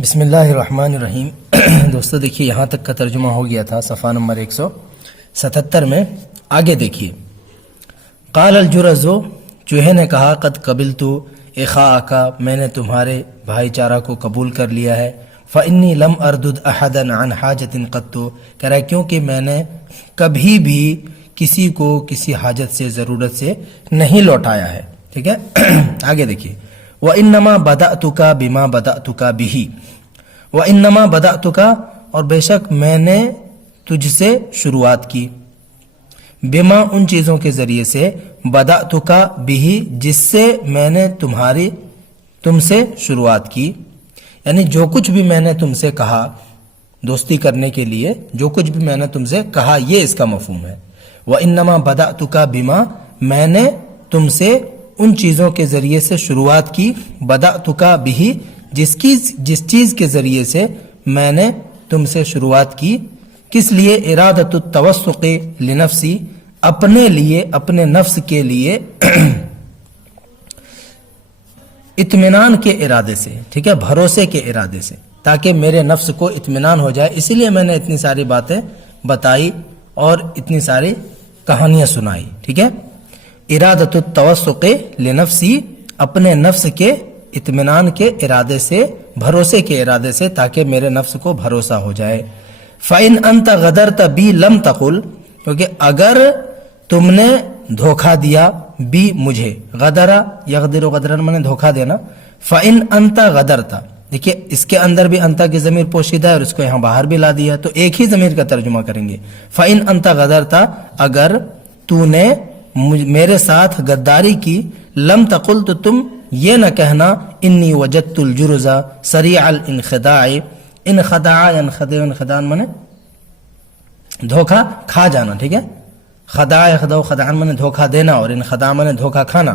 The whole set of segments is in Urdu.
بسم اللہ الرحمن الرحیم۔ دوستو دیکھیے یہاں تک کا ترجمہ ہو گیا تھا صفحہ نمبر 177 میں۔ آگے دیکھیے، قال الجرز، چوہے نے کہا، قد قبلت اخاءک، میں نے تمہارے بھائی چارہ کو قبول کر لیا ہے، فانی لم اردد احدا عن حاجت قط، کہہ رہا ہے کیونکہ میں نے کبھی بھی کسی کو کسی حاجت سے، ضرورت سے نہیں لوٹایا ہے، ٹھیک ہے۔ آگے دیکھیے، وَإِنَّمَا بَدَأْتُكَ بِمَا بَدَأْتُكَ بِهِ، وَإِنَّمَا بَدَأْتُكَ، اور بے شک میں نے تجھ سے شروعات کی، بما ان چیزوں کے ذریعے سے، بدأتک بہ جس سے میں نے تم سے شروعات کی، یعنی جو کچھ بھی میں نے تم سے کہا دوستی کرنے کے لیے، جو کچھ بھی میں نے تم سے کہا، یہ اس کا مفہوم ہے۔ وَإِنَّمَا بَدَأْتُكَ بِمَا، میں نے تم سے ان چیزوں کے ذریعے سے شروعات کی، بدأتک بہ جس چیز کے ذریعے سے میں نے تم سے شروعات کی، کس لیے؟ ارادت التوسق لنفسی، اپنے لیے، اپنے نفس کے لیے اطمینان کے ارادے سے، ٹھیک ہے، بھروسے کے ارادے سے، تاکہ میرے نفس کو اطمینان ہو جائے، اسی لیے میں نے اتنی ساری باتیں بتائی اور اتنی ساری کہانیاں سنائی، ٹھیک ہے۔ ارادت التوسق لنفسی، اپنے نفس کے اطمینان کے ارادے سے، بھروسے کے ارادے سے، تاکہ میرے نفس کو بھروسہ ہو جائے۔ فَإِنْ أَنْتَ غَدَرْتَ بِي لَمْ تَقُلْ، کیونکہ اگر تم نے دھوکہ دیا بھی مجھے، غدرہ یغدر غدرن میں نے دھوکہ دینا، فَإِنْ أَنْتَ غَدَرْتَ، دیکھیے اس کے اندر بھی انتا کی ضمیر پوشیدہ ہے اور اس کو یہاں باہر بھی لا دیا، تو ایک ہی ضمیر کا ترجمہ کریں گے۔ فَإِنْ أَنْتَ غَدَرْتَ، اگر تو نے میرے ساتھ غداری کی، لم تقل، تو تم یہ نہ کہنا، انی وجدت الجرز سریع الانخداع، انخداع انخدع انخدان منے دھوکہ کھا جانا، ٹھیک ہے، خداع یخدع خدعن منے دھوکہ دینا، اور انخداع منے دھوکہ کھانا،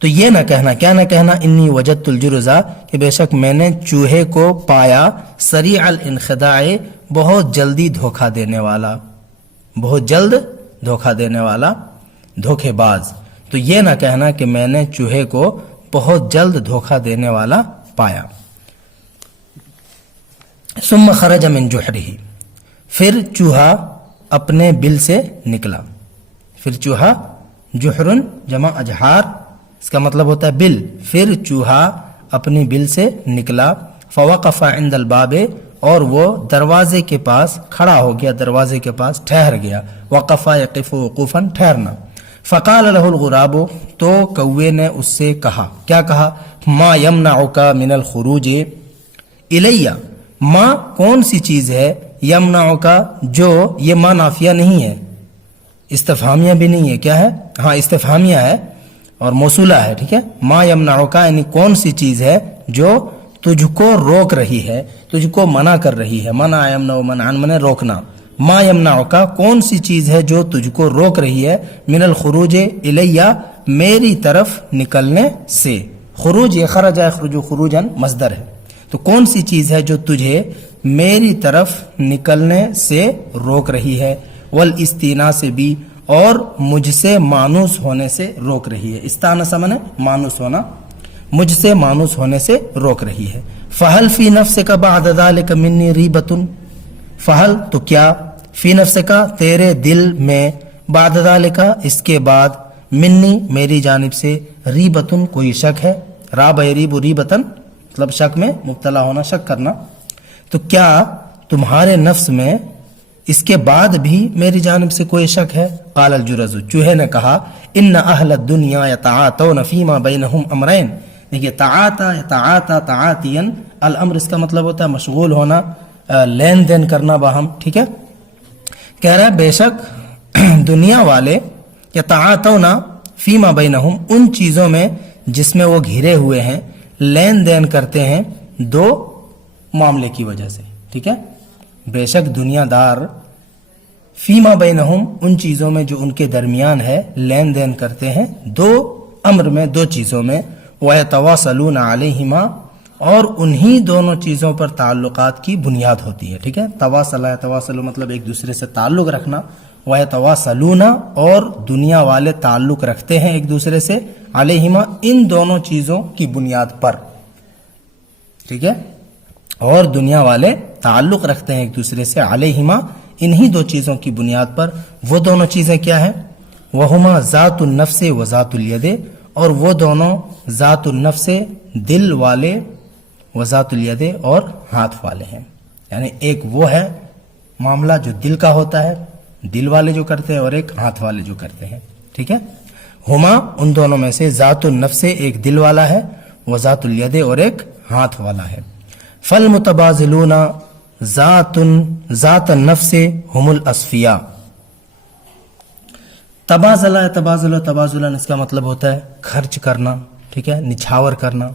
تو یہ نہ کہنا، کیا نہ کہنا، انی وجدت الجرز، کہ بے شک میں نے چوہے کو پایا، سریع الانخداع، بہت جلدی دھوکہ دینے والا، بہت جلد دھوکہ دینے والا، دھوکے باز، تو یہ نہ کہنا کہ میں نے چوہے کو بہت جلد دھوکہ دینے والا پایا۔ ثم خرج من جحرہ، پھر چوہا اپنے بل سے نکلا، پھر چوہا، جحرن جمع اجحار، اس کا مطلب ہوتا ہے بل، پھر چوہا اپنی بل سے نکلا، فوقف عند الباب، اور وہ دروازے کے پاس کھڑا ہو گیا، دروازے کے پاس ٹھہر گیا، وقف یقف وقوفا، ٹھہرنا۔ فقال له الغراب، تو کوے نے اس سے کہا، کیا کہا؟ ما یمنعک من الخروج الی، ما کون سی چیز ہے، یمنعک جو، یہ ما نافیہ نہیں ہے، استفہامیہ بھی نہیں ہے، کیا ہے؟ ہاں استفہامیہ ہے اور موصولہ ہے، ٹھیک ہے۔ ما یمنعک یعنی کون سی چیز ہے جو تجھ کو روک رہی ہے، تجھ کو منع کر رہی ہے، منع یمنع منعا منع روکنا، ما یمنعک کون سی چیز ہے جو تجھ کو روک رہی ہے، من الخروج الیہ میری طرف نکلنے سے، خروج یہ خرج یخرج خروجا مصدر ہے، تو کون سی چیز ہے جو تجھے میری طرف نکلنے سے روک رہی ہے، والاستیناس بی، اور مجھ سے مانوس ہونے سے روک رہی ہے، استانس منے مانوس ہونا، مجھ سے مانوس ہونے سے روک رہی ہے۔ فہل فی نفسک بعد ذلک منی ریبۃ، فہل تو کیا، فی نفسک تیرے دل میں، بعد ذلک اس کے بعد، منی میری جانب سے، ریبۃ کوئی شک ہے، راب یریب ریبۃ مطلب شک میں مبتلا ہونا، شک کرنا، تو کیا تمہارے نفس میں اس کے بعد بھی میری جانب سے کوئی شک ہے؟ قال الجرز، چوہے نے کہا، ان اہل الدنیا یتعاطون فیما بینہم امرین، دیکھیے تعاطا یتعاطا تعاتیا، الامر اس کا مطلب ہوتا ہے مشغول ہونا، لین دین کرنا باہم، ٹھیک ہے۔ کہہ رہا ہے بے شک دنیا والے، یتعاطون فیما بینہم، ان چیزوں میں جس میں وہ گھرے ہوئے ہیں، لین دین کرتے ہیں دو معاملے کی وجہ سے، ٹھیک ہے۔ بے شک دنیا دار فیما بینہم، ان چیزوں میں جو ان کے درمیان ہے، لین دین کرتے ہیں دو امر میں، دو چیزوں میں، وَيَتَوَاصَلُونَ عَلَيْهِمَا، اور انہی دونوں چیزوں پر تعلقات کی بنیاد ہوتی ہے، ٹھیک ہے۔ تواصل یتواصل مطلب ایک دوسرے سے تعلق رکھنا، وَيَتَوَاصَلُونَ، اور دنیا والے تعلق رکھتے ہیں ایک دوسرے سے، علیہما ان دونوں چیزوں کی بنیاد پر، ٹھیک ہے۔ اور دنیا والے تعلق رکھتے ہیں ایک دوسرے سے، علیہما انہی دو چیزوں کی بنیاد پر. وہ دونوں چیزیں کیا ہیں؟ وہما ذات النفس و ذات الید، اور وہ دونوں ذات النفس دل والے، و ذات الید اور ہاتھ والے ہیں. یعنی ایک وہ ہے معاملہ جو دل کا ہوتا ہے، دل والے جو کرتے ہیں، اور ایک ہاتھ والے جو کرتے ہیں. ٹھیک ہے. ہما ان دونوں میں سے ذات النفس ایک دل والا ہے، و ذات الید اور ایک ہاتھ والا ہے. فالمتبازلون ذات النفس هم الاصفیاء. تبازلہ تبازلن اس کا مطلب ہوتا ہے خرچ کرنا. ٹھیک ہے، نچھاور کرنا.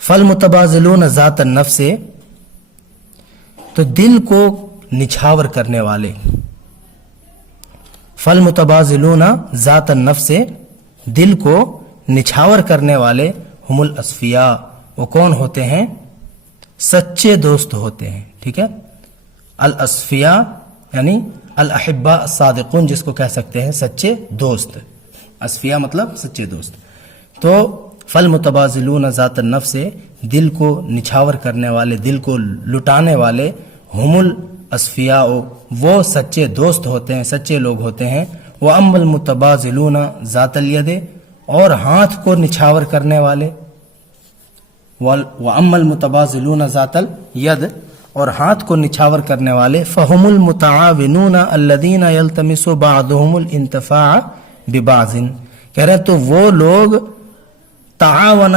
فالمتبازلون ذات النفس، تو دل کو نچھاور کرنے والے. فالمتبازلون ذات النفس، دل کو نچھاور کرنے والے. هم الاصفیاء، وہ کون ہوتے ہیں؟ سچے دوست ہوتے ہیں. ٹھیک ہے. الاصفیاء یعنی الاحباء الصادقون، جس کو کہہ سکتے ہیں سچے دوست. اصفیاء مطلب سچے دوست. تو فالمتبازلون ذات النفس، دل کو نچھاور کرنے والے، دل کو لٹانے والے. هم الاصفیاء، وہ سچے دوست ہوتے ہیں، سچے لوگ ہوتے ہیں. واما المتبازلون ذات الید، اور ہاتھ کو نچھاور کرنے والے. واما المتبازلون ذات الید، اور ہاتھ کو نچھاور کرنے والے. فهم المتعاونون الذين يلتمس بعضهم الانتفاع ببعض، کہہ رہے تو وہ لوگ تعاون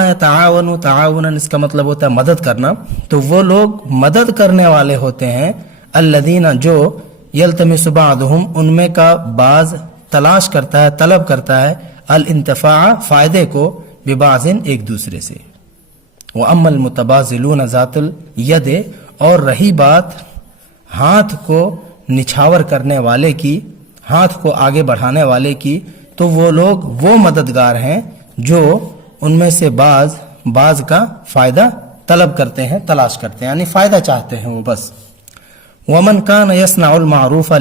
اس کا مطلب ہوتا ہے مدد کرنا. تو وہ لوگ مدد کرنے والے ہوتے ہیں. الذین، جو یلتمس بعضهم، ان میں کا بعض تلاش کرتا ہے، طلب کرتا ہے، الانتفاع فائدے کو، ببعض ایک دوسرے سے. واما المتبازلون ذات الید، اور رہی بات ہاتھ کو نچھاور کرنے والے کی، ہاتھ کو آگے بڑھانے والے کی، تو وہ لوگ وہ مددگار ہیں جو ان میں سے بعض کا فائدہ طلب کرتے ہیں، تلاش کرتے ہیں، یعنی فائدہ چاہتے ہیں وہ بس. ومن کان یصنع المعروف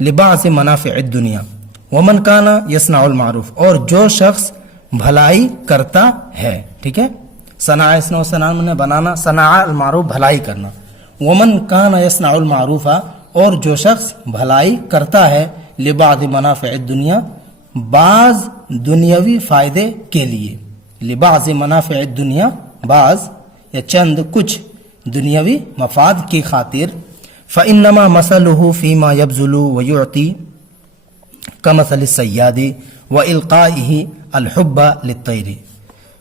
لبعض منافع الدنیا. ومن کان یصنع المعروف، اور جو شخص بھلائی کرتا ہے. ٹھیک ہے. صنع نے بنانا، صنع المعروف بھلائی کرنا. ومن کان یصنع المعروف، اور جو شخص بھلائی کرتا ہے، لبعض منافع الدنیا، بعض دنیاوی فائدے کے لیے. لبعض منافع الدنیا، بعض یا چند کچھ دنیاوی مفاد کی خاطر. فانما مثله فيما يبذل ويعطي كمثل الصياد والقائه الحب للطير.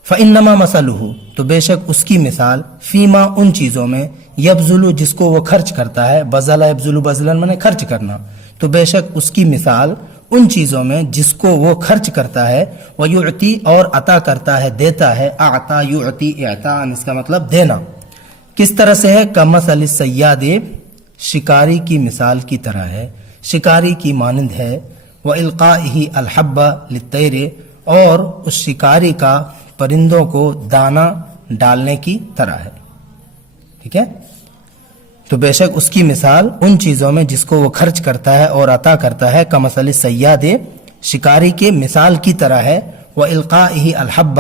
فانما مثله، تو بے شک اس کی مثال، فیما ان چیزوں میں، یبذل جس کو وہ خرچ کرتا ہے. بذل یبذل بذلن معنی خرچ کرنا. تو بے شک اس کی مثال ان چیزوں میں جس کو وہ خرچ کرتا ہے، ویعطی اور عطا کرتا ہے، دیتا ہے. اعطا یعطی اعطاء، اس کا مطلب دینا. کس طرح سے ہے؟ کمثل الصیاد، شکاری کی مثال کی طرح ہے، شکاری کی مانند ہے. والقائه الحب للطیر، اور اس شکاری کا پرندوں کو دانہ ڈالنے کی طرح ہے. ٹھیک ہے. تو بے شک اس کی مثال ان چیزوں میں جس کو وہ خرچ کرتا ہے اور عطا کرتا ہے، کمثل الصیاد، شکاری کے مثال کی طرح ہے. والقائه الحب،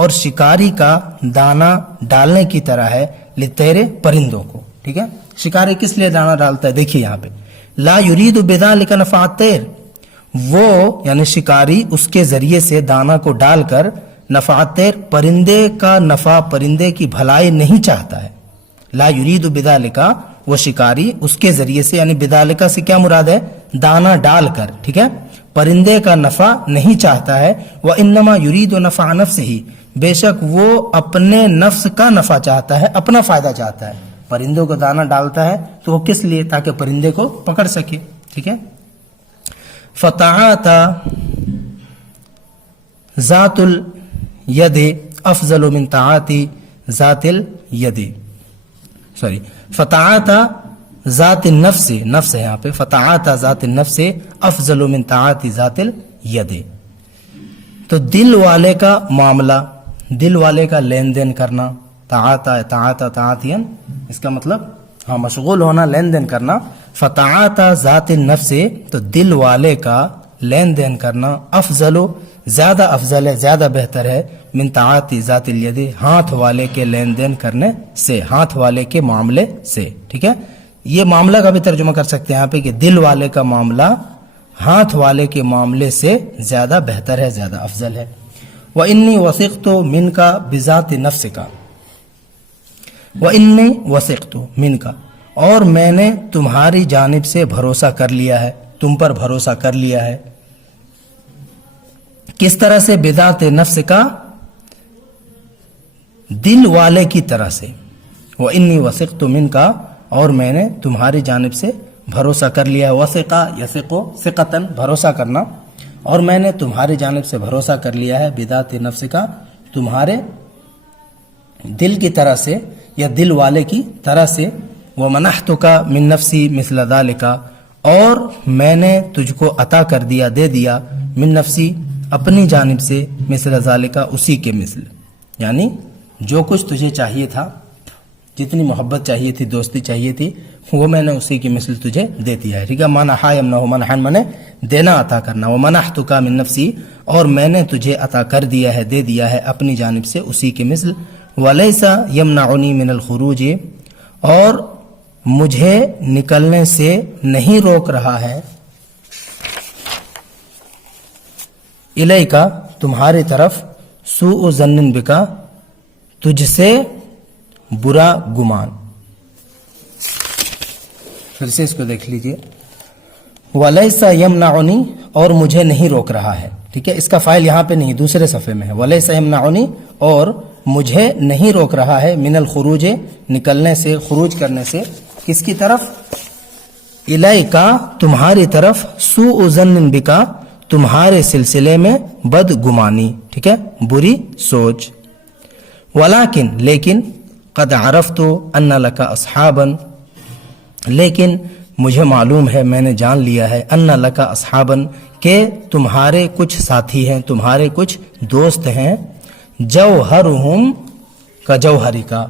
اور شکاری کا دانہ ڈالنے کی طرح ہے، للطیر، پرندوں کو. ٹھیک ہے. شکاری کس لیے دانہ ڈالتا ہے؟ دیکھیے یہاں پہ، لا یرید بذلک نفع الطیر، وہ یعنی شکاری اس کے ذریعے سے دانہ کو ڈال کر، نفع الطیر، پرندے کا نفع، پرندے کی بھلائی نہیں چاہتا ہے. لا یرید بذلک، وہ شکاری اس کے ذریعے سے، یعنی بذلک سے کیا مراد ہے؟ دانہ ڈال کر. ٹھیک ہے. پرندے کا نفع نہیں چاہتا ہے. وانما یرید نفع نفسہ، بے شک وہ اپنے نفس کا نفع چاہتا ہے، اپنا فائدہ چاہتا ہے. پرندوں کو دانہ ڈالتا ہے تو وہ کس لیے؟ تاکہ پرندے کو پکڑ سکے. ٹھیک ہے. فطاعت ذات الید افضل من طاعت ذات الید. فطاعت ذات النفس، نفس ہے یہاں پہ، فطاعت ذات النفس افضل من طاعت ذات الید. تو دل والے کا معاملہ، دل والے کا لین دین کرنا، تعاتین، اس کا مطلب ہاں مشغول ہونا، لین دین کرنا. فطاعت ذات النفس، تو دل والے کا لین دین کرنا، افضل، زیادہ افضل ہے، زیادہ بہتر ہے، من تعاتی ذات الید, ہاتھ والے کے لین دین کرنے سے, ہاتھ والے کے معاملے سے. ٹھیک ہے, یہ معاملہ کا بھی ترجمہ کر سکتے ہیں یہاں پہ کہ دل والے کا معاملہ ہاتھ والے کے معاملے سے زیادہ بہتر ہے, زیادہ افضل ہے. وَإِنِّي وَثِقْتُ مِنْكَ بِذَاتِ نَفْسِكَ, وَإِنِّي وَثِقْتُ مِنْكَ, اور میں نے تمہاری جانب سے بھروسہ کر لیا ہے, تم پر بھروسہ کر لیا ہے. کس طرح سے؟ بذات نفس کا, دل والے کی طرح سے. وَإِنِّي وَثِقْتُ مِنْكَ, اور میں نے تمہاری جانب سے بھروسہ کر لیا ہے. وثقہ یثقو ثقتاً, بھروسہ کرنا, اور میں نے تمہاری جانب سے بھروسہ کر لیا ہے بذات نفس کا, تمہارے دل کی طرح سے یا دل والے کی طرح سے. وَمَنَحْتُكَ مِن نَفْسِي مِثْلَ ذَلِكَ, اور میں نے تجھ کو عطا کر دیا, دے دیا, من نفسی, اپنی جانب سے, مثل ذالکا, اسی کے مثل, یعنی جو کچھ تجھے چاہیے تھا, جتنی محبت چاہیے تھی, دوستی چاہیے تھی, وہ میں نے اسی کی مثل تجھے دے دیا ہے. ٹھیک ہے, منحا یمنح, منحن منے دینا, عطا کرنا. ومنحتک من نفسی, اور میں نے تجھے عطا کر دیا ہے, دے دیا ہے اپنی جانب سے اسی کے مثل. ولیس یمنعنی من الخروج, اور مجھے نکلنے سے نہیں روک رہا ہے, الیکا, تمہاری طرف, سوء ظن بکا, تجھ سے برا گمان. پھر سے اس کو دیکھ لیجئے. ولیس یمنعنی, اور مجھے نہیں روک رہا ہے. ٹھیک ہے, اس کا فائل یہاں پہ نہیں, دوسرے صفحے میں ہے. ولیس یمنعنی, اور مجھے نہیں روک رہا ہے, من الخروج, نکلنے سے, خروج کرنے سے. کس کی طرف؟ الیکا, تمہاری طرف, سوء ظن بکا, تمہارے سلسلے میں بد گمانی. ٹھیک ہے, بری سوچ. ولیکن, لیکن, قد عرفت ان لک اصحابا, لیکن مجھے معلوم ہے, میں نے جان لیا ہے, ان لک اصحابا, کہ تمہارے کچھ ساتھی ہیں, تمہارے کچھ دوست ہیں, جوہرہم کا جوہری کا,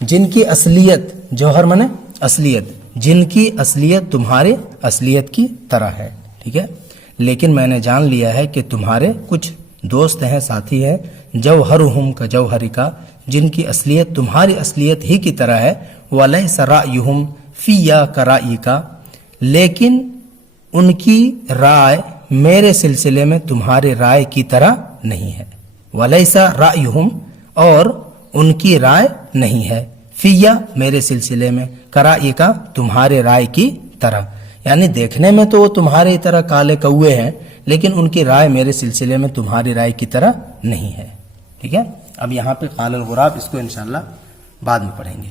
جن کی اصلیت, جوہر منے اصلیت, جن کی اصلیت تمہاری اصلیت کی طرح ہے. ٹھیک ہے, لیکن میں نے جان لیا ہے کہ تمہارے کچھ دوست ہیں, ساتھی ہیں, جوہرہم کا جوہری کا, جن کی اصلیت تمہاری اصلیت ہی کی طرح ہے. ولیس رأیہم فیا کرائیک, لیکن ان کی رائے میرے سلسلے میں تمہارے رائے کی طرح نہیں ہے. ولیس رأیہم, اور ان کی رائے نہیں ہے, فیا, میرے سلسلے میں, کرائیک, تمہارے رائے کی طرح. یعنی دیکھنے میں تو وہ تمہاری طرح کالے کوے ہیں, لیکن ان کی رائے میرے سلسلے میں تمہاری رائے کی طرح نہیں ہے. ٹھیک ہے, اب یہاں پہ قال الغراب, اس کو انشاءاللہ بعد میں پڑھیں گے.